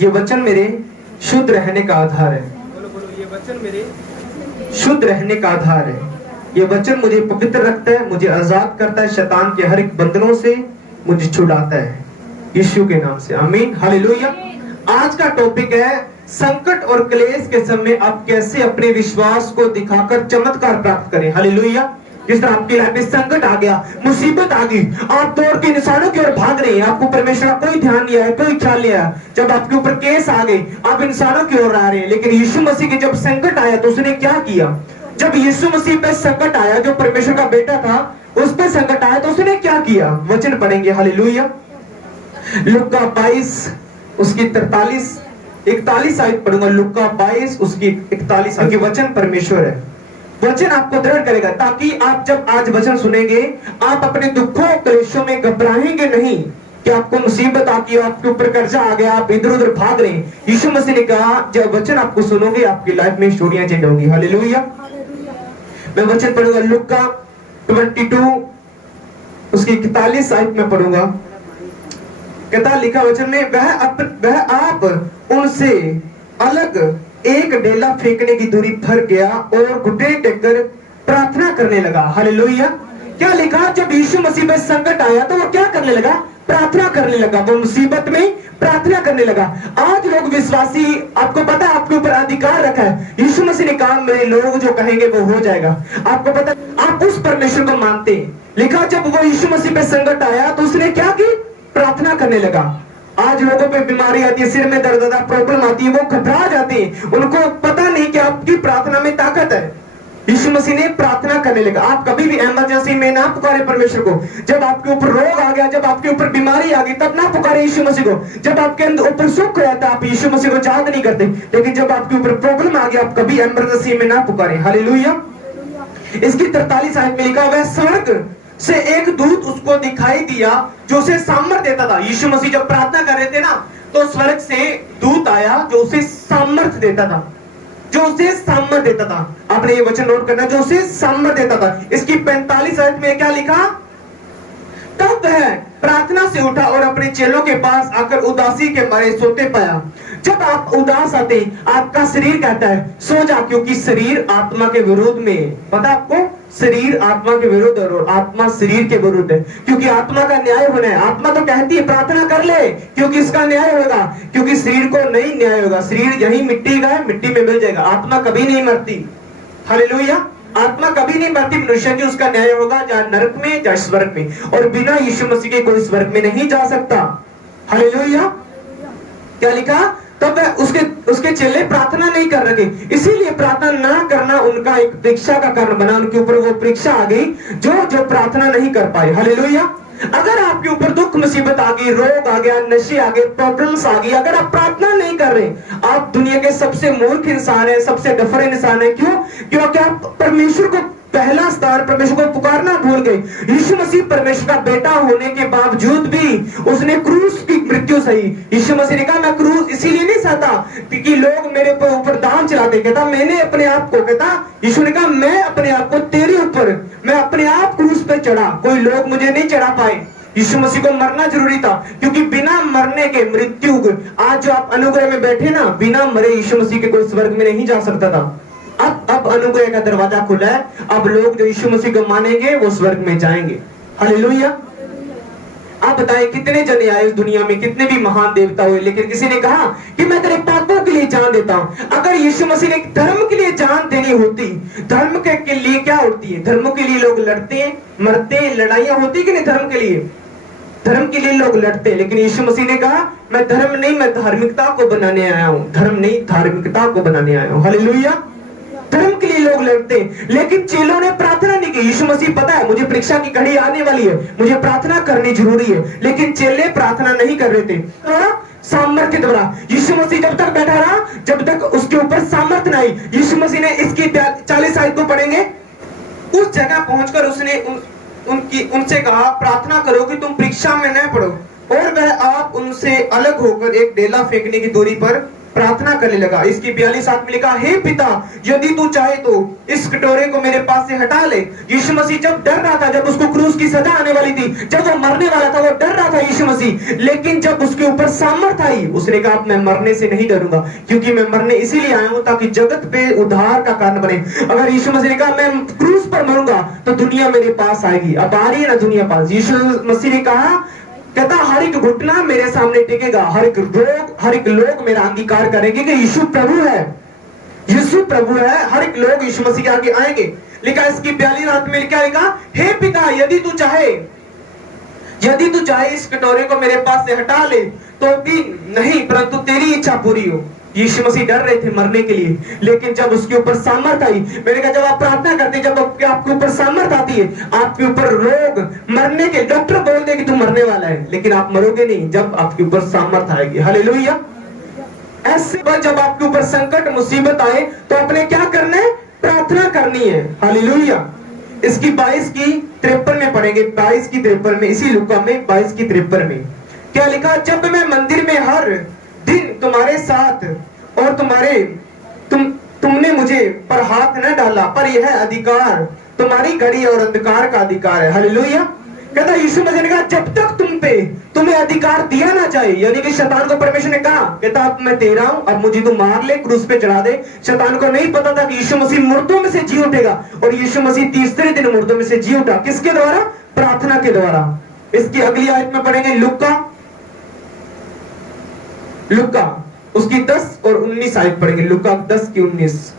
ये वचन मेरे शुद्ध रहने का आधार है। बोलो बोलो, ये वचन मेरे शुद्ध रहने का आधार है। ये वचन मुझे पवित्र रखता है, मुझे आजाद करता है शैतान के हर एक बंधनों से, मुझे छुड़ाता है यीशु के नाम से। आमीन, हालेलुया। आज का टॉपिक है संकट और क्लेश के समय आप कैसे अपने विश्वास को दिखाकर चमत्कार प्राप्त करें। हालेलुया। जिस तरह आपकी लाइफ में संकट आ गया, मुसीबत आ गई, आप दौड़ के इंसानों की ओर भाग रहे हैं, आपको परमेश्वर का कोई ध्यान नहीं आया, कोई ख्याल नहीं आया। जब आपके ऊपर केस आ गए, आप इंसानों की ओर आ रहे हैं, लेकिन यीशु मसीह के जब संकट आया तो उसने क्या किया? जब यीशु मसीह पे संकट आया, जो परमेश्वर का बेटा था, उस पे संकट आया तो उसने क्या किया? वचन पढ़ेंगे, हालेलुया। लूका 22 उसकी 41 आयत पढ़ूंगा। लूका 22 उसकी 41 आयत। वचन परमेश्वर है, वचन आपको दृढ़ करेगा, ताकि आप जब आज वचन सुनेंगे, आप अपने दुखों क्लेशों में घबराएंगे नहीं कि आपको मुसीबत आ गई, आपके ऊपर कर्जा आ गया, आप इधर उधर भाग रहे हैं। यीशु मसीह ने कहा जब वचन आपको सुनोगे, आपकी लाइफ में स्टोरियां चेंज होंगी। हालेलुया। मैं वचन पढ़ूंगा लूका 22 उसकी 41 आयत में पढ़ूंगा। कहता लिखा वचन में, वह आप उनसे अलग एक डेला फेंकने की दूरी पर गया और घुटने टेककर प्रार्थना करने लगा। हालेलुया। क्या लिखा? जब यीशु मसीह पे संकट आया तो वो क्या करने लगा? प्रार्थना करने लगा। वो मुसीबत में प्रार्थना करने लगा। आज लोग विश्वासी, आपको पता है आपके ऊपर अधिकार रखा है। यीशु मसीह ने कहा मेरे लोग जो कहेंगे वो हो जाएगा। आपको पता, आप उस परमेश्वर को मानते हैं। लिखा जब वो यीशु मसीह पे संकट आया तो उसने क्या की? प्रार्थना करने लगा। आज लोगों पे बीमारी आती है, सिर में दर्द आता है, प्रॉब्लम आती है, वो घबरा जाते हैं, उनको पता नहीं कि आपकी प्रार्थना में ताकत है। यीशु मसीह ने प्रार्थना करने लगा। आप कभी भी इमरजेंसी में ना पुकारे परमेश्वर को। जब आपके ऊपर रोग आ गया, जब आपके ऊपर बीमारी आ गई, तब ना पुकारे यीशु मसीह को। जब आपके ऊपर सुख रहता है, आप यीशु मसीह को याद नहीं करते, लेकिन जब आपके ऊपर प्रॉब्लम आ गया, आप कभी इमरजेंसी में ना पुकारे। हालेलुया। इसकी 43 आयत में लिखा हुआ है, स्वर्ग से एक दूत उसको दिखाई दिया जो उसे सामर्थ्य देता था। यीशु मसीह जब प्रार्थना कर रहे थे ना, तो स्वर्ग से दूत आया जो उसे सामर्थ्य देता था, जो उसे सामर्थ्य देता था। आपने ये वचन नोट करना, जो उसे सामर्थ्य देता था। इसकी 45 आयत में क्या लिखा? तब वह प्रार्थना से उठा और अपने चेलों के पास आकर उदासी के मारे सोते पाया। जब आप उदास आते, आपका शरीर कहता है सो जा, क्योंकि शरीर आत्मा के विरोध में, पता आपको, शरीर आत्मा के विरुद्ध और आत्मा शरीर के विरुद्ध है, क्योंकि आत्मा का न्याय होना है। आत्मा तो कहती है प्रार्थना कर ले क्योंकि इसका न्याय होगा, क्योंकि शरीर को नहीं न्याय होगा। शरीर यही मिट्टी का है, मिट्टी में मिल जाएगा। आत्मा कभी नहीं मरती। हालेलुया। आत्मा कभी नहीं मरती मनुष्य की, उसका न्याय होगा या नरक में या स्वर्ग में, और बिना यीशु मसीह के कोई स्वर्ग में नहीं जा सकता। हालेलुया। क्या लिखा? तब उसके चेले प्रार्थना नहीं कर रहे, इसीलिए प्रार्थना ना करना उनका एक परीक्षा का कारण बना। उनके ऊपर वो परीक्षा आ गई जो प्रार्थना नहीं कर पाए। हालेलुया। अगर आपके ऊपर दुख मुसीबत आ गई, रोग आ गया, नशे आ गए, प्रॉब्लम्स आ गई, अगर आप प्रार्थना नहीं कर रहे, आप दुनिया के सबसे मूर्ख इंसान है, सबसे डफर इंसान है। क्यों? क्योंकि आप परमेश्वर को पहला स्थान, परमेश्वर को पुकारना भूल गए। यीशु मसीह परमेश्वर का बेटा होने के बावजूद भी उसने क्रूस की मृत्यु सही। यीशु मसीह ने कहा मैं क्रूस इसीलिए नहीं सहता क्योंकि लोग मेरे ऊपर दाम चलाते। कहता मैंने अपने आप को, कहता यीशु ने कहा मैं अपने आप को तेरे ऊपर, मैं अपने आप क्रूस पे चढ़ा, कोई लोग मुझे नहीं चढ़ा पाए। यीशु मसीह को मरना जरूरी था, क्योंकि बिना मरने के मृत्यु, आज जो आप अनुग्रह में बैठे ना, बिना मरे यीशु मसीह के कोई स्वर्ग में नहीं जा सकता था। अब अनुग्रह का दरवाजा खुला है। अब लोग जो यीशु मसीह को मानेंगे वो स्वर्ग में जाएंगे। हालेलुया। आप बताएं कितने जने आए इस दुनिया में, कितने भी महान देवता हुए, लेकिन किसी ने कहा कि मैं तेरे पापों के लिए जान देता हूं। अगर यीशु मसीह ने धर्म के लिए जान देनी होती, धर्म के लिए क्या होती है? धर्म के लिए लोग लड़ते हैं, मरते हैं, लड़ाइयां होती कि नहीं? धर्म के लिए, धर्म के लिए लोग लड़ते हैं, लेकिन यीशु मसीह ने कहा मैं धर्म नहीं, मैं धार्मिकता को बनाने आया हूं। धर्म नहीं, धार्मिकता को बनाने आया हूं। हालेलुया। धर्म के लिए लोग लड़ते, लेकिन चेलों ने प्रार्थना नहीं की। यीशु मसीह पता है मुझे परीक्षा की घड़ी आने वाली है, मुझे प्रार्थना करनी जरूरी है, लेकिन चेले प्रार्थना नहीं कर रहे थे। सामर्थ्य द्वारा यीशु मसीह जब तक बैठा रहा, जब तक उसके ऊपर सामर्थ्य नहीं। यीशु मसीह ने इसकी 40 आयत को पढ़ेंगे। उस जगह पहुंचकर उसने उनसे कहा प्रार्थना करो कि तुम परीक्षा में न पड़ो, और वह आप उनसे अलग होकर एक डेला फेंकने की दूरी पर प्रार्थना करने लगा। इसकी 42 में लिखा, हे पिता यदि तू चाहे तो इस कटोरे को मेरे पास से हटा ले। यीशु मसीह जब डर रहा था, जब उसको क्रूस की सजा आने वाली थी, जब वो मरने वाला था, वो डर रहा था यीशु मसीह। लेकिन जब उसके ऊपर सामर्थ आई, उसने कहा मैं मरने से नहीं डरूंगा, क्योंकि मैं मरने इसीलिए आया हूं ताकि जगत पे उद्धार का कारण बने। अगर यीशु मसीह ने कहा मैं क्रूस पर मरूंगा तो दुनिया मेरे पास आएगी। अब आ रही है ना दुनिया पास। यीशु मसीह ने कहा, कहता हर एक घुटना मेरे सामने टिकेगा, हर एक लोग मेरा अंगीकार करेंगे कि यीशु प्रभु है, यीशु प्रभु है। हर एक लोग यीशु मसीह के आगे आएंगे। लिखा इसकी 42 में क्या लिखा, हे पिता यदि तू चाहे इस कटोरे को मेरे पास से हटा ले तो भी नहीं, परंतु तेरी इच्छा पूरी हो। यीशु मसीह डर रहे थे मरने के लिए, लेकिन जब उसके ऊपर सामर्थ आई, मैंने कहा जब आप प्रार्थना करते, जब आपके ऊपर सामर्थ आती है, आपके ऊपर रोग मरने के, डॉक्टर बोल दे कि तू मरने वाला है, लेकिन आप मरोगे नहीं जब आपके ऊपर सामर्थ आएगी। हालेलुया। ऐसे जब आपके ऊपर संकट मुसीबत आए तो आपने क्या करना है, प्रार्थना करनी है। हालेलुया। इसकी 22:53 में पढ़ेंगे, 22:53 में, इसी लूका में 22:53 में क्या लिखा, जब मैं मंदिर में हर दिन तुम्हारे साथ और तुमने मुझे पर हाथ न डाला, पर यह अधिकार तुम्हारी घड़ी और अंधकार का अधिकार है। हालेलुया। कहता यीशु मसीह ने कहा जब तक तुम्हें अधिकार दिया ना जाए, यानी कि शैतान को परमेश्वर ने कहा, कहता अब मैं तेरा हूं, अब मुझे तू मार ले, क्रूस पे चढ़ा दे। शैतान को नहीं पता था कि यीशु मसीह मुर्दों में से जी उठेगा, और यीशु मसीह तीसरे दिन मुर्दों में से जी उठा। किसके द्वारा? प्रार्थना के द्वारा। इसकी अगली आयत में पढ़ेंगे लुका उसकी 10 और 19 आयत पढ़ेंगे। लुका 10:19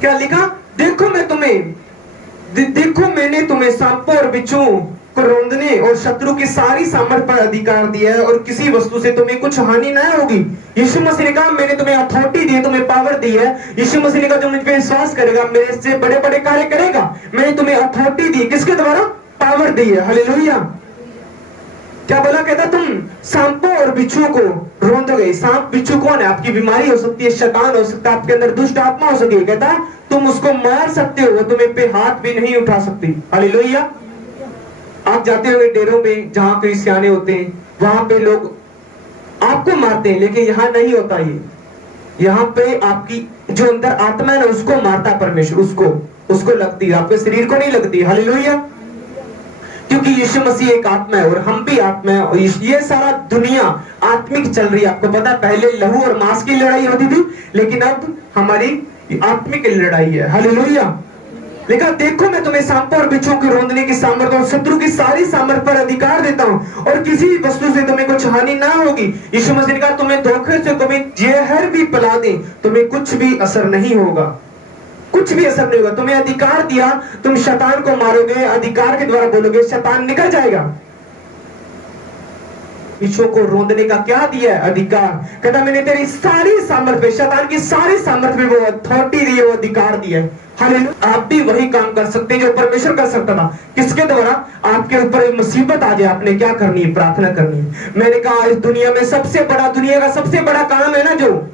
क्या लिखा, देखो मैंने तुम्हें सांपों और बिच्छुओं को रौंदने और शत्रु की सारी सामर्थ पर अधिकार दिया है, और किसी वस्तु से तुम्हें कुछ हानि न होगी। यीशु मसीह ने कहा मैंने तुम्हें अथॉरिटी दी है, तुम्हें पावर दी है। यीशु मसीह ने कहा जो मुझ पे विश्वास करेगा मेरे से बड़े बड़े कार्य करेगा। मैंने तुम्हें अथॉरिटी दी, किसके द्वारा? पावर दी है। हालेलुया। क्या बोला? कहता तुम सांपों और बिच्छुओं को रौंदोगे। सांप बिच्छू कौन है? आपकी बीमारी हो सकती है, शैतान हो सकता है, आपके अंदर दुष्ट आत्मा हो सकती है। कहता तुम उसको मार सकते हो, वो तुम्हें पे हाथ भी नहीं उठा सकती। हालेलुया। आप जाते हुए डेरों में जहां क्रिश्चियाने होते हैं, वहां पे लोग आपको मारते हैं, लेकिन यहाँ नहीं होता ये। यहाँ पे आपकी जो अंदर आत्मा है ना, उसको मारता है परमेश्वर, उसको लगती है, आपके शरीर को नहीं लगती। हालेलुया। क्योंकि यीशु मसीह एक आत्मा है और हम भी आत्मा है, और ये सारा दुनिया आत्मिक चल रही है। आपको पता है पहले लहू और मांस की लड़ाई होती थी, लेकिन अब हमारी आत्मिक लड़ाई है। हालेलुया। लिखा देखो मैं तुम्हें सांपों और बिच्छुओं की रौंदने की सामर्थ और शत्रु की सारी सामर्थ पर अधिकार देता हूं, और किसी वस्तु से तुम्हें कुछ हानि ना होगी। यीशु मसीह ने कहा तुम्हें धोखे से तुम्हें जहर भी पिला दे, तुम्हें कुछ भी असर नहीं होगा, कुछ भी असर नहीं होगा। तुम्हें अधिकार दिया, तुम शैतान को मारोगे, अधिकार के द्वारा बोलोगे, शैतान निकल जाएगा। बिच्छुओं को रौंदने का क्या दिया है? अधिकार। कहता मैंने तेरी सारी सामर्थ पे, शैतान की सारी सामर्थ पे वो अथॉरिटी दी है, वो अधिकार दिया है। हालेलुया। आप भी वही काम कर सकते हैं जो परमेश्वर कर सकता था। किसके द्वारा? आपके ऊपर मुसीबत आ जाए, आपने क्या करनी है? प्रार्थना करनी है। मैंने कहा इस दुनिया में दुनिया का सबसे बड़ा काम है ना, जो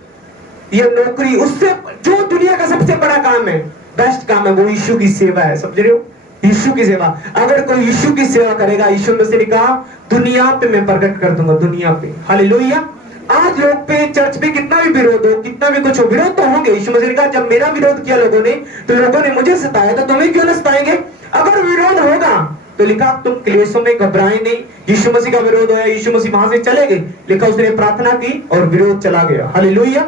ये नौकरी, उससे जो दुनिया का सबसे बड़ा काम है, बेस्ट काम है, वो यीशु की सेवा है। समझ रहे हो? यीशु की सेवा। अगर कोई यीशु की सेवा करेगा, यीशु मसीह ने कहा दुनिया पे मैं प्रकट कर दूंगा, दुनिया पे। हालेलुया। आज लोग पे, चर्च पे कितना भी विरोध हो, कितना भी कुछ हो, विरोध तो होंगे। यीशु मसीह ने कहा जब मेरा विरोध किया लोगों ने, तो लोगों ने मुझे सताया, तो तुम्हें क्यों न सताएंगे? अगर विरोध होगा तो लिखा तुम क्लेशों में घबराए नहीं। यीशु मसीह का विरोध होया, यीशु मसीह वहां से चले गए, लिखा उसने प्रार्थना की और विरोध चला गया। हालेलुया।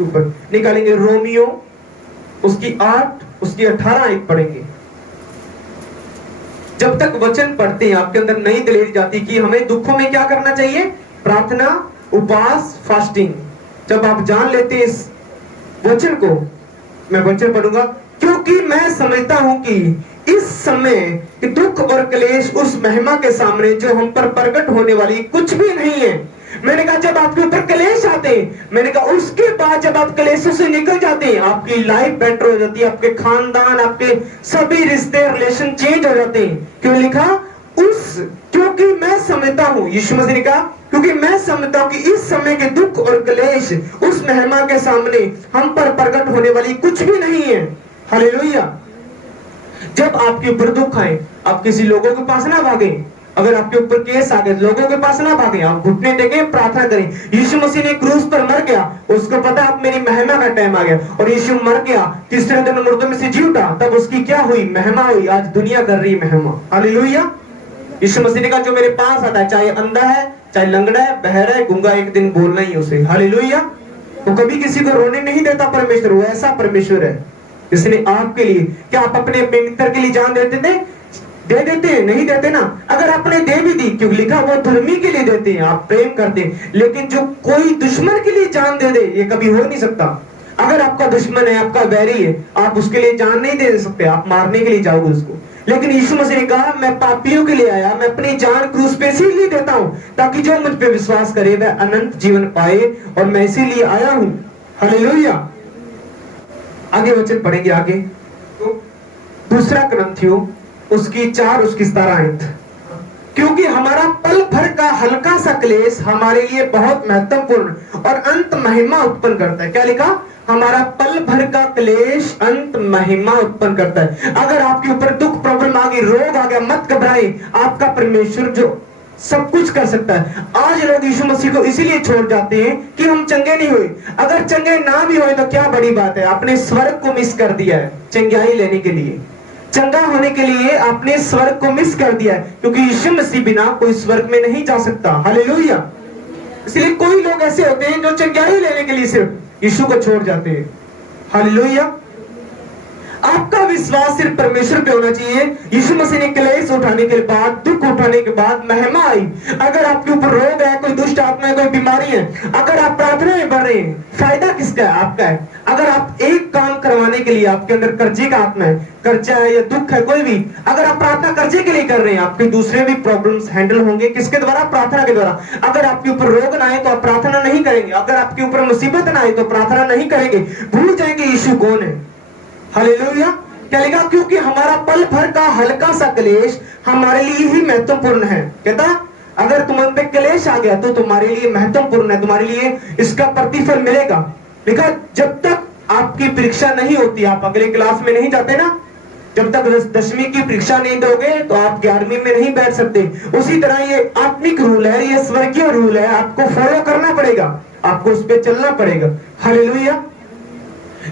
ऊपर निकालेंगे रोमियो उसकी 8 उसकी 18 एक पढ़ेंगे। जब तक वचन पढ़ते हैं आपके अंदर नई दलेरी जाती कि हमें दुखों में क्या करना चाहिए? प्रार्थना, उपवास, फास्टिंग। जब आप जान लेते हैं इस वचन को, मैं वचन पढ़ूंगा, क्योंकि मैं समझता हूं कि इस समय दुख और क्लेश उस महिमा के सामने जो हम पर प्रकट होने वाली कुछ भी नहीं है। मैंने कहा जब आपके ऊपर क्लेश आते हैं, मैंने कहा उसके बाद जब आप क्लेशों से निकल जाते हैं, आपकी लाइफ बेटर हो जाती है, आपके खानदान, आपके सभी रिश्ते, रिलेशन चेंज हो जाते हैं। क्यों लिखा? क्योंकि मैं समझता हूं, यीशु मसीह ने कहा क्योंकि मैं समझता हूं कि इस समय के दुख और क्लेश उस महिमा के सामने हम पर प्रकट होने वाली कुछ भी नहीं है। हालेलुया। जब आपके ऊपर दुख आए, आप किसी लोगों के पास ना भागे, अगर आपके ऊपर केस आ गए, लोगों के पास ना भागे, आप घुटने टेके प्रार्थना करें। यीशु मसीह ने क्रूस पर मर गया, उसको पता अब मेरी महिमा का टाइम आ गया, और यीशु मर गया, तीसरे दिन मुर्दों में से जी उठा, तब उसकी क्या हुई? महिमा हुई। आज दुनिया कर रही महिमा। हालेलुया। यीशु मसीह ने कहा जो मेरे पास आता है, चाहे अंधा है, चाहे लंगड़ा है, बहरा है, गूंगा, एक दिन बोलना ही उसे। हालेलुया। तो कभी किसी को रोने नहीं देता परमेश्वर, वो ऐसा परमेश्वर है जिसने आपके लिए, क्या आप अपने मित्र के लिए जान देते थे? दे देते हैं? नहीं देते ना। अगर आपने दे भी दी, क्योंकि लिखा वो धर्मी के लिए देते हैं, आप प्रेम करते हैं, लेकिन जो कोई दुश्मन के लिए जान दे दे, ये कभी हो नहीं सकता। अगर आपका दुश्मन है, आपका बैरी है, आप उसके लिए जान नहीं दे सकते, आप मारने के लिए जाओगे उसको। लेकिन यीशु मसीह ने कहा मैं पापियों के लिए आया, मैं अपनी जान क्रूस पे इसीलिए देता हूं ताकि जो मुझ पे विश्वास करे वह अनंत जीवन पाए, और मैं इसीलिए आया हूं। हालेलुया। आगे वचन पढ़ेंगे आगे। तो दूसरा कुरिन्थियों उसकी 4 उसकी 17 आयत, क्योंकि हमारा पल भर का हल्का सा क्लेश हमारे लिए बहुत महत्वपूर्ण और अंत महिमा उत्पन्न करता है। क्या लिखा? हमारा पल भर का क्लेश अंत महिमा उत्पन्न करता है। अगर आपके ऊपर दुख, प्रॉब्लम आ गई, रोग आ गया, मत घबराए, आपका परमेश्वर जो सब कुछ कर सकता है। आज लोग यीशु मसीह को इसीलिए छोड़ जाते हैं कि हम चंगे नहीं हुए। अगर चंगे ना भी हुए तो क्या बड़ी बात है, आपने स्वर्ग को मिस कर दिया है चंगाई लेने के लिए, चंगा होने के लिए आपने स्वर्ग को मिस कर दिया है, क्योंकि यीशु मसीह बिना कोई स्वर्ग में नहीं जा सकता। हालेलुया। इसलिए कोई लोग ऐसे होते हैं जो चंगाई लेने के लिए सिर्फ यीशु को छोड़ जाते हैं। हालेलुया। आपका विश्वास सिर्फ परमेश्वर पे होना चाहिए। यीशु मसीह ने क्लेश उठाने के बाद, दुख उठाने के बाद महिमा आई। अगर आपके ऊपर रोग है, कोई दुष्ट आत्मा है, कोई बीमारी है, अगर आप प्रार्थना में बढ़ रहे हैं, फायदा किसका है? आपका है। अगर आप एक काम करवाने के लिए, आपके अंदर कर्जे का आत्मा है, कर्जा है या दुख है, कोई भी, अगर आप प्रार्थना कर्जे के लिए कर रहे हैं, आपके दूसरे भी प्रॉब्लम्स हैंडल होंगे। किसके द्वारा? प्रार्थना के द्वारा। अगर आपके ऊपर रोग ना आए तो आप प्रार्थना नहीं करेंगे, अगर आपके ऊपर मुसीबत ना आए तो प्रार्थना नहीं करेंगे, भूल जाएंगे यीशु कौन है। हालेलुया। क्या लिखा? क्योंकि हमारा पल भर का हल्का सा क्लेश हमारे लिए ही महत्वपूर्ण है। कहता अगर तुम पे क्लेश आ गया तो तुम्हारे लिए महत्वपूर्ण है, तुम्हारे लिए इसका प्रतिफल मिलेगा। लिखा जब तक आपकी परीक्षा नहीं होती, आप अगले क्लास में नहीं जाते ना, जब तक 10वीं की परीक्षा नहीं दोगे तो आप 11वीं में नहीं बैठ सकते। उसी तरह ये आत्मिक रूल है, ये स्वर्गीय रूल है, आपको फॉलो करना पड़ेगा, आपको उस पर चलना पड़ेगा। हालेलुया।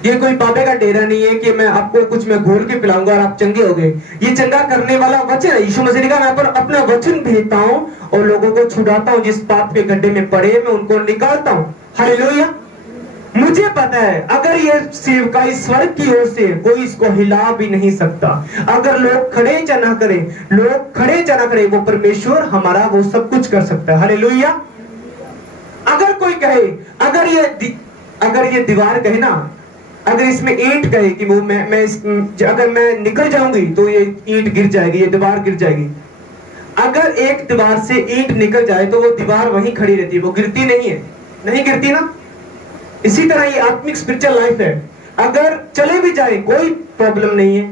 ये कोई बाबे का डेरा नहीं है कि मैं आपको कुछ मैं घोल के पिलाऊंगा और आप चंगे हो गए। ये चंगा करने वाला वचन है। यीशु मसीह ने कहा मैं अपना वचन भेजता हूं और लोगों को छुड़ाता हूं, जिस पाप के गड्ढे में पड़े मैं उनको निकालता हूं। हालेलुया। मुझे पता है अगर ये सेवकाई स्वर्ग की ओर से, कोई इसको हिला भी नहीं सकता। अगर लोग खड़े या ना करें, लोग खड़े या ना करें, वो परमेश्वर हमारा वो सब कुछ कर सकता है। हालेलुया। अगर कोई कहे, अगर ये दीवार कहे ना, अगर इसमें ईंट कहे कि वो अगर मैं निकल जाऊंगी तो ये ईंट गिर जाएगी, ये दीवार गिर जाएगी। अगर एक दीवार से ईंट निकल जाए तो वो दीवार वहीं खड़ी रहती है, वो गिरती नहीं है, नहीं गिरती ना। इसी तरह ये आत्मिक स्पिरिचुअल लाइफ है। अगर चले भी जाए कोई प्रॉब्लम नहीं है।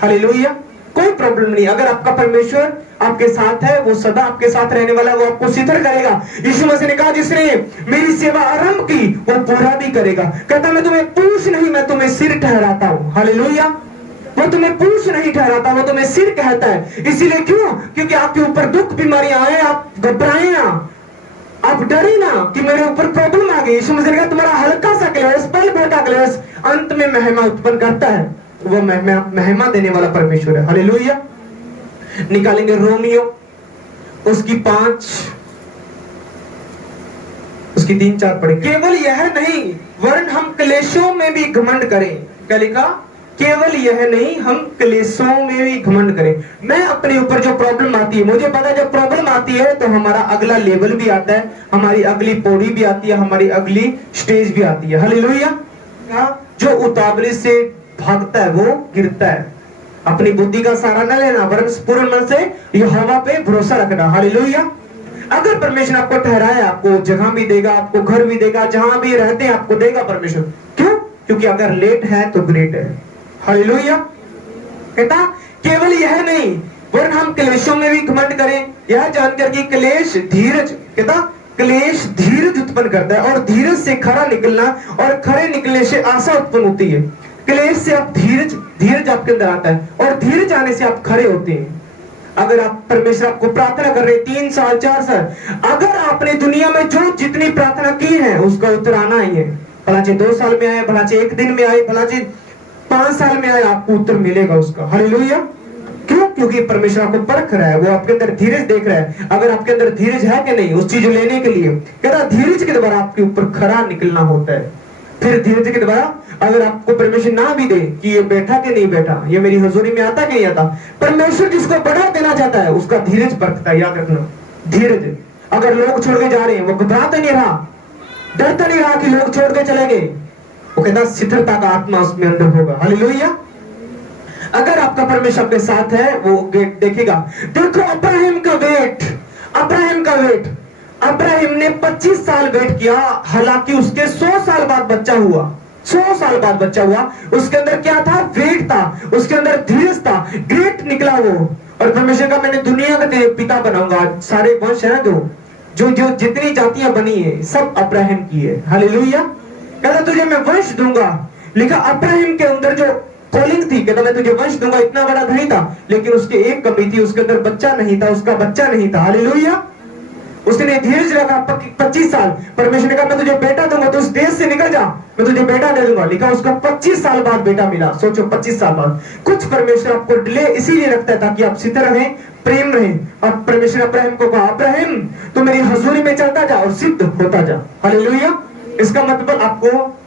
हालेलुया। कोई प्रॉब्लम नहीं। अगर आपका परमेश्वर आपके साथ है, वो सदा आपके साथ रहने वाला, वो आपको सिद्ध करेगा। यीशु मसीह ने कहा जिसने मेरी सेवा आरंभ की वो पूरा भी करेगा। कहता मैं तुम्हें पूछ नहीं, मैं तुम्हें सिर ठहराता हूं। हालेलुया। वो तुम्हें पूछ नहीं ठहराता, वो तुम्हें सिर कहता है। इसीलिए क्यों? क्योंकि आपके ऊपर दुख बीमारियां आए, आप घबराए ना, आप डरे ना कि मेरे ऊपर प्रॉब्लम आ गई। यीशु मसीह ने कहा तुम्हारा हल्का सा क्लेश, पल भर का क्लेश अंत में महिमा उत्पन्न करता है। वो महिमा देने वाला परमेश्वर है। हालेलुया। निकालेंगे रोमियो उसकी 5 उसकी 3-4 पढ़े। केवल यह नहीं वरन हम क्लेशों में भी घमंड करें। क्या लिखा? केवल यह नहीं हम क्लेशों में भी घमंड करें। मैं अपने ऊपर जो प्रॉब्लम आती है, मुझे पता है जब प्रॉब्लम आती है तो हमारा अगला लेवल भी आता है, हमारी अगली पौड़ी भी आती है, हमारी अगली स्टेज भी आती है। हालेलुया। जो उतावले से भागता है वो गिरता है। अपनी बुद्धि का सहारा न लेना वरन पूर्ण मन से यहोवा पे भरोसा रखना। हालेलुया। अगर परमेश्वर आपको ठहराया, आपको जगह भी देगा, आपको घर भी देगा, जहां भी रहते हैं आपको देगा परमेश्वर। क्यों? क्योंकि अगर लेट है तो ग्रेट है। हालेलुया। कहता केवल यह नहीं वरन हम क्लेशों में भी घमंड करें, यह जानकर कि क्लेश धीरज, कहता क्लेश धीरज उत्पन्न करता है और धीरज से खरा निकलना और खरे निकलने से आशा उत्पन्न होती है। क्लेश से आप धीरज आपके अंदर आता है और धीरज आने से आप खरे होते हैं। अगर आप परमेश्वर आपको प्रार्थना कर रहे 3 साल 4 साल, अगर आपने दुनिया में जो जितनी प्रार्थना की है उसका उत्तर आना ही है। भला 2 साल में आए, भला 1 दिन में आए, भला 5 साल में आए, आपको उत्तर मिलेगा उसका। हालेलुया। क्यों? क्योंकि परमेश्वर आपको परख रहा है, वो आपके अंदर धीरज देख रहा है। अगर आपके अंदर धीरज है कि नहीं उस चीज लेने के लिए, कहता धीरज के द्वारा आपके ऊपर खरा निकलना होता है। फिर धीरज के द्वारा अगर आपको परमेश्वर ना भी दे कि ये बैठा कि नहीं बैठा, ये मेरी हजूरी में आता कि नहीं आता, परमेश्वर जिसको बढ़ा देना चाहता है उसका धीरज परखता है। याद रखना, धीरज। अगर लोग छोड़ के जा रहे हैं, वो घबराता नहीं रहा, डरता नहीं रहा कि लोग छोड़ के चले गए, वो कहता स्थिरता का आत्मा उसमें अंदर होगा। हालेलुया। अगर आपका परमेश्वर आपके साथ है, वो गेट देखेगा। देखो अब्राहम का वेट, अब्राहम का वेट, अब्राहम ने 25 साल वेट किया, हालांकि उसके 100 साल बाद बच्चा हुआ। 100 साल बाद बच्चा हुआ। उसके अंदर क्या था? वेट था, उसके अंदर धीरज था, ग्रेट निकला वो। और परमेश्वर का मैंने दुनिया का तेरे पिता बनाऊंगा। सारे वंश है ना जो जितनी जातियां बनी है सब अब्राहम की है। हालेलुया। कहता तुझे मैं वंश दूंगा। लिखा अब्राहम के अंदर जो कॉलिंग थी, कहता मैं तुझे वंश दूंगा। इतना बड़ा धनी था, लेकिन उसके एक कमी थी, उसके अंदर बच्चा नहीं था, उसका बच्चा नहीं था। हालेलुया। उसने धीरज रखा 25 साल। परमेश्वर ने कहा मैं तुझे बेटा दूंगा, तो उस देश से निकल जा, मैं तुझे बेटा दे दूंगा। लिखा उसका 25 साल बाद बेटा मिला। सोचो 25 साल बाद। कुछ परमेश्वर आपको डिले इसीलिए रखता है ताकि आप स्थिर रहें, प्रेम रहें। अब परमेश्वर अब्राहम को कहा अब्राहम तू मेरी हजूरी में चलता जा और सिद्ध होता जा। हालेलुया। इसका मतलब आपको,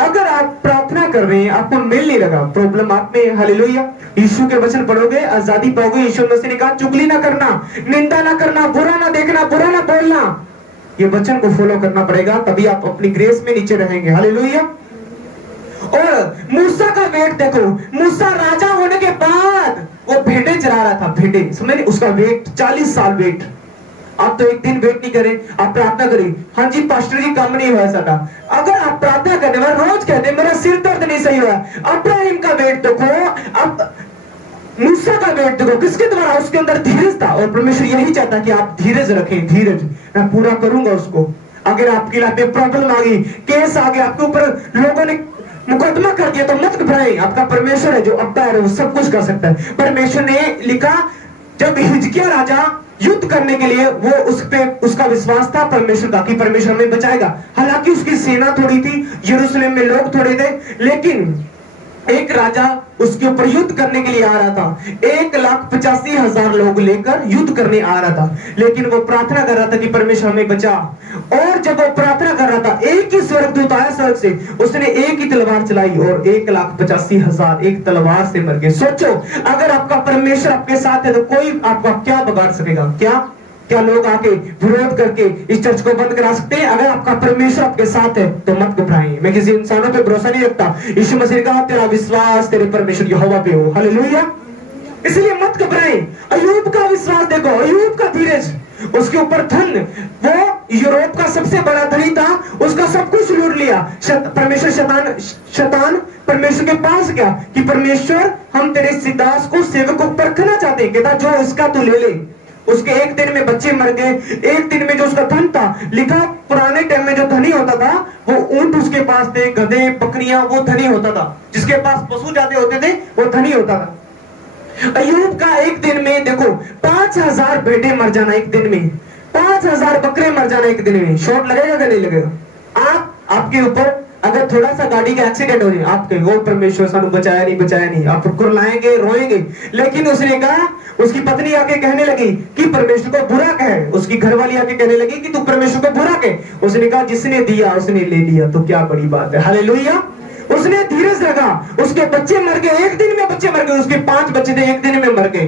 अगर आप प्रार्थना कर रहे हैं आपको मिल नहीं रहा, प्रॉब्लम आप में। हालेलुया। यीशु के वचन पढ़ोगे आजादी पाओगे। यीशु मसीह ने कहा चुगली ना करना, निंदा ना करना, बुरा ना देखना, बुरा ना बोलना। ये वचन को फॉलो करना पड़ेगा, तभी आप अपनी ग्रेस में नीचे रहेंगे। हालेलुया। और मूसा का वेट देखो, मूसा राजा होने के बाद वो भेड़े चरा रहा था, भेड़े समझे, उसका वेट 40 साल वेट। आप तो एक दिन वेट नहीं करें, आप प्रार्थना करें। हाँ जी पास्टर जी काम नहीं हुआ साडा। अगर आप प्रार्थना करने वाले रोज कहते हैं मेरा सिर दर्द नहीं सही हुआ, अब्राहम का वेट देखो, अब मूसा का वेट देखो, किसके द्वारा? उसके अंदर धीरज था। और परमेश्वर यही चाहता कि आप धीरज रखें, धीरज, मैं पूरा करूंगा उसको। अगर आपकी लाइफ में प्रॉब्लम आ गई, केस आ गया, आपके ऊपर लोगों ने मुकदमा कर दिया, तो मत घबराएं। आपका परमेश्वर है जो अब्बा है, वो सब कुछ कर सकता है। परमेश्वर ने लिखा जब हिजकिय्याह राजा युद्ध करने के लिए, वो उस पे उसका विश्वास था परमेश्वर का कि परमेश्वर हमें बचाएगा। हालांकि उसकी सेना थोड़ी थी, यरूशलेम में लोग थोड़े थे, लेकिन एक राजा उसके ऊपर युद्ध करने के लिए आ रहा था। 1,85,000 लोग लेकर युद्ध करने आ रहा था, लेकिन वो प्रार्थना कर रहा था कि परमेश्वर हमें बचा। और जब वो प्रार्थना कर रहा था, एक ही स्वर्गदूत आया स्वर्ग से, उसने एक ही तलवार चलाई और 1,85,000 एक तलवार से मर गए। सोचो अगर आपका परमेश्वर आपके साथ है तो कोई आपका क्या बिगाड़ सकेगा? क्या लोग आके विरोध करके इस चर्च को बंद करा सकते हैं? अगर आपका परमेश्वर आपके साथ है तो मत घबराइए। मैं किसी इंसानों पे भरोसा नहीं रखता। यीशु मसीह ने कहा तेरा विश्वास तेरे परमेश्वर यहोवा पे हो। हालेलुया। इसलिए मत घबराएं। अय्यूब का विश्वास देखो, अय्यूब का धीरज, उसके ऊपर धन, वो यूरोप का सबसे बड़ा धनी था, उसका सब कुछ लूट लिया। परमेश्वर शैतान परमेश्वर के पास गया कि परमेश्वर हम तेरे सिदास को सेवक को परखना चाहते हैं। कहता जो इसका तू ले ले। उसके एक दिन में बच्चे मर गए, एक दिन में जो उसका धन था। लिखा पुराने टाइम में जो धनी होता था वो ऊंट उसके पास थे, गधे, बकरियां, वो धनी होता था। जिसके पास पशु ज्यादा होते थे वो धनी होता था। अय्यूब का एक दिन में देखो 5,000 भेड़े मर जाना एक दिन में, 5,000 बकरे मर जाना एक दिन में। शॉट लगेगा कि नहीं लगेगा? आपके ऊपर अगर थोड़ा सा गाड़ी का एक्सीडेंट हो जाए, आप कहेंगे ओ परमेश्वर सानू बचाया नहीं, आप कुरलाएंगे, रोएंगे। लेकिन उसने कहा, उसकी पत्नी आके कहने लगी कि परमेश्वर को बुरा कहे, उसकी घरवाली आके कहने लगी कि तू परमेश्वर को बुरा कहे। उसने कहा जिसने दिया उसने ले लिया, तो क्या बड़ी बात है। हालेलुया। उसने धीरज रखा, उसके बच्चे मर गए, एक दिन में बच्चे मर गए। उसके 5 बच्चे थे, एक दिन में मर गए।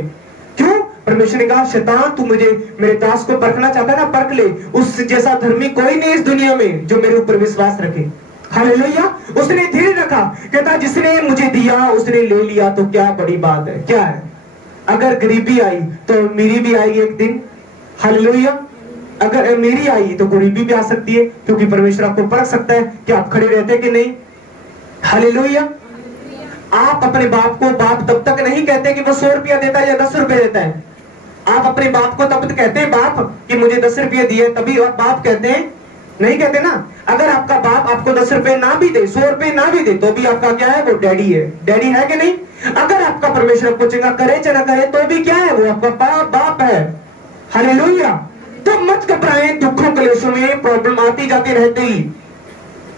क्यों? परमेश्वर ने कहा शैतान तू मुझे मेरे दास को परखना चाहता है ना, परख ले। उस जैसा धर्मी कोई नहीं इस दुनिया में जो मेरे ऊपर विश्वास रखे। हालेलुया। उसने धीरज रखा, कहता जिसने मुझे दिया उसने ले लिया, तो क्या बड़ी बात है। क्या है? अगर गरीबी आई तो मेरी भी आएगी एक दिन। हालेलुया। अगर मेरी आई तो गरीबी भी आ सकती है, क्योंकि परमेश्वर आपको परख सकता है कि आप खड़े रहते कि नहीं। हालेलुया। आप अपने बाप को बाप तब तक नहीं कहते कि वो 100 रुपया देता है या 10 रुपए देता है। आप अपने बाप को तब तक कहते हैं बाप कि मुझे 10 रुपये दिए, तभी आप बाप कहते हैं नहीं कहते ना। अगर आपका बाप आपको 10 रुपए ना भी दे, 100 रुपए ना भी दे, तो भी आपका क्या है, वो डैडी है। डैडी है कि नहीं? अगर आपका परमेश्वर आपको चंगा करे चाहे ना करे, तो भी क्या है, वो आपका बाप है। हालेलुया। तो मत घबराएं, दुखों क्लेशों में प्रॉब्लम आती जाती रहती।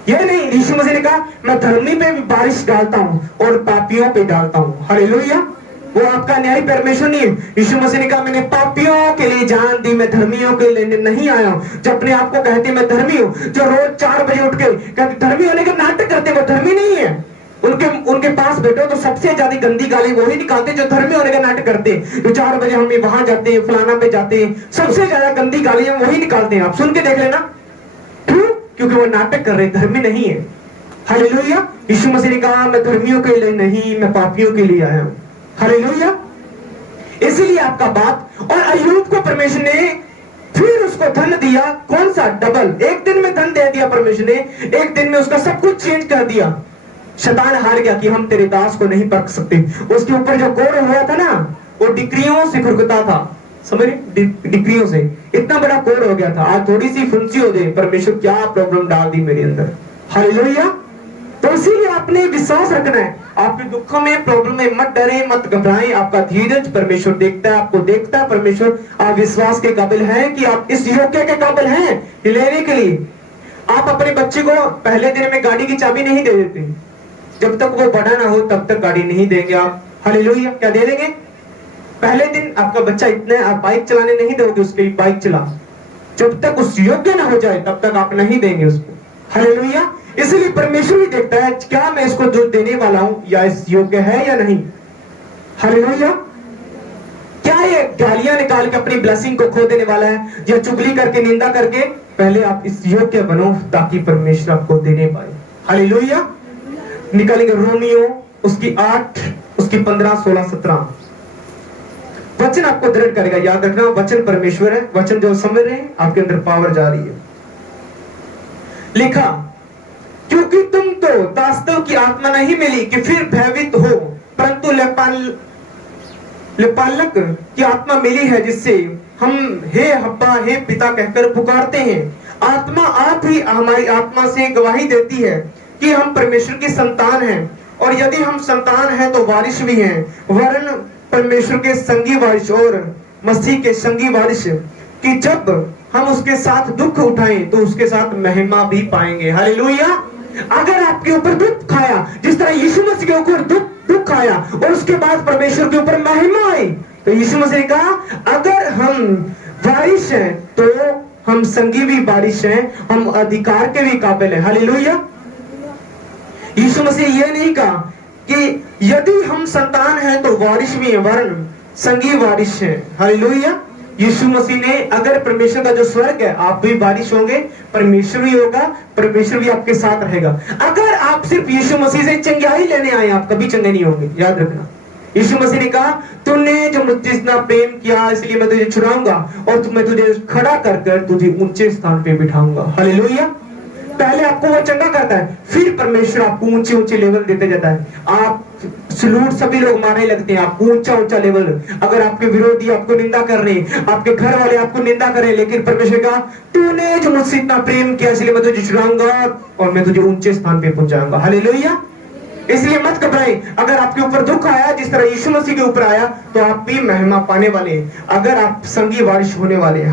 ये नहीं, यीशु मसीह ने कहा मैं धर्मी पे भी बारिश डालता हूं और पापियों पे डालता हूं। हालेलुया। वो आपका न्यायी परमेश्वर नहीं है। यीशु मसीह ने कहा मैंने पापियों के लिए जान दी, मैं धर्मियों के लिए नहीं आया हूं। जो अपने आप को कहते मैं धर्मी हूं, जो रोज 4 बजे उठ के कहते धर्मी होने के नाटक करते, वो धर्मी नहीं है। उनके पास बैठो तो सबसे ज्यादा गंदी गाली वही निकालते जो धर्मी होने का नाटक करते। तो 4 बजे हम वहां जाते हैं, फलाना पे जाते हैं, सबसे ज्यादा गंदी गाली हम वही निकालते हैं। आप सुन के देख लेना, क्यों? क्योंकि वो नाटक कर रहे, धर्मी नहीं है। हालेलुया। यीशु मसीह ने कहा मैं धर्मियों के लिए नहीं, मैं पापियों के लिए आया हूं। हालेलुया। इसलिए आपका बाप और अय्यूब को परमेश्वर ने फिर उसको धन दिया। कौन सा? डबल। एक दिन में धन दे दिया परमेश्वर ने, एक दिन में उसका सब कुछ चेंज कर दिया। शैतान हार गया कि हम तेरे दास को नहीं परख सकते। उसके ऊपर जो कोड़ हुआ था ना, वो डिक्रियों से खुरकता था। समझ रहे? डिक्रियों से इतना बड़ा कोड़ हो गया था। आज थोड़ी सी फुंसी हो जाए, परमेश्वर क्या प्रॉब्लम डाल दी मेरे अंदर। हालेलुया। तो इसीलिए आपने विश्वास रखना है। आपके दुखों में, प्रॉब्लम में मत डरे, मत घबराएं। आपका धीरज परमेश्वर देखता है, आपको देखता है परमेश्वर। आप विश्वास के काबिल हैं कि आप इस योग्य के काबिल हैं लेने के लिए। आप अपने बच्चे को पहले दिन में गाड़ी की चाबी नहीं दे देते। जब तक वो बड़ा ना हो तब तक गाड़ी नहीं देंगे आप। हालेलुया। क्या दे देंगे? पहले दिन आपका बच्चा इतने, आप बाइक चलाने नहीं दोगे उसके, बाइक चला, जब तक उस योग्य ना हो जाए तब तक आप नहीं देंगे उसको। हालेलुया। इसलिए परमेश्वर भी देखता है क्या मैं इसको जो देने वाला हूं या इस योग्य है या नहीं। हालेलुया। क्या ये गालियां निकाल के अपनी ब्लेसिंग को खो देने वाला है, या चुगली करके, निंदा करके? पहले आप इस योग्य बनो ताकि परमेश्वर आपको देने पाए। हालेलुया। निकालेंगे रोमियो उसकी 8, उसकी 15, 16, 17। वचन आपको दृढ़ करेगा। याद रखना, वचन परमेश्वर है। वचन जो समझ रहे हैं, आपके अंदर पावर जा रही है। लिखा, क्योंकि तुम तो दासत्व की आत्मा नहीं मिली कि फिर भयभीत हो, परंतु लेपालक की आत्मा मिली है, जिससे हम हे अब्बा, हे पिता कहकर पुकारते हैं। आत्मा आप ही हमारी आत्मा से गवाही देती है कि हम परमेश्वर की संतान हैं, और यदि हम संतान हैं तो वारिस भी हैं, वरन परमेश्वर के संगी वारिस और मसीह के संगी वारिस, कि जब हम उसके साथ दुख उठाएं तो उसके साथ महिमा भी पाएंगे। हालेलुया। अगर आपके ऊपर दुख आया, जिस तरह यीशु मसीह के ऊपर दुख आया और उसके बाद परमेश्वर के ऊपर महिमा आई, तो यीशु मसीह ने कहा अगर हम वारिस हैं तो हम संगी भी वारिस हैं, हम अधिकार के भी काबिल हैं। हालेलुया। यीशु मसीह ये नहीं कहा कि यदि हम संतान हैं तो वारिस भी हैं, वरन संगी वारिस हैं। हालेलुया। यीशु मसीह ने, अगर परमेश्वर का जो स्वर्ग है, आप भी वारिस होंगे, परमेश्वर भी होगा, परमेश्वर भी आपके साथ रहेगा। अगर आप सिर्फ यीशु मसीह से चंगाई लेने आए, आप कभी चंगे नहीं होंगे। याद रखना, यीशु मसीह ने कहा तूने जो मुझसे इतना प्रेम किया, इसलिए मैं तुझे छुड़ाऊंगा और मैं तुझे खड़ा कर तुझे ऊंचे स्थान पे बिठाऊंगा। हालेलुया। पहले आपको वो चंगा करता है, फिर परमेश्वर आपको ऊंचे ऊंचे लेवल देते जाता है। आप सलूट सभी लोग मारने लगते हैं, आपको ऊंचा ऊंचा लेवल। अगर आपके विरोधी आपको निंदा कर रहे हैं, आपके घर वाले आपको निंदा कर रहे हैं, लेकिन परमेश्वर का तूने जो मुझसे इतना प्रेम किया, इसलिए मैं तुझे छुड़ाऊंगा और मैं तुझे ऊंचे स्थान पे पहुंचाऊंगा। हालेलुया। इसलिए मत घबराएं। अगर आपके ऊपर दुख आया जिस तरह यीशु मसीह के ऊपर आया, तो आप भी महिमा पाने वाले हैं, अगर आप संगी वारिस होने वाले हैं।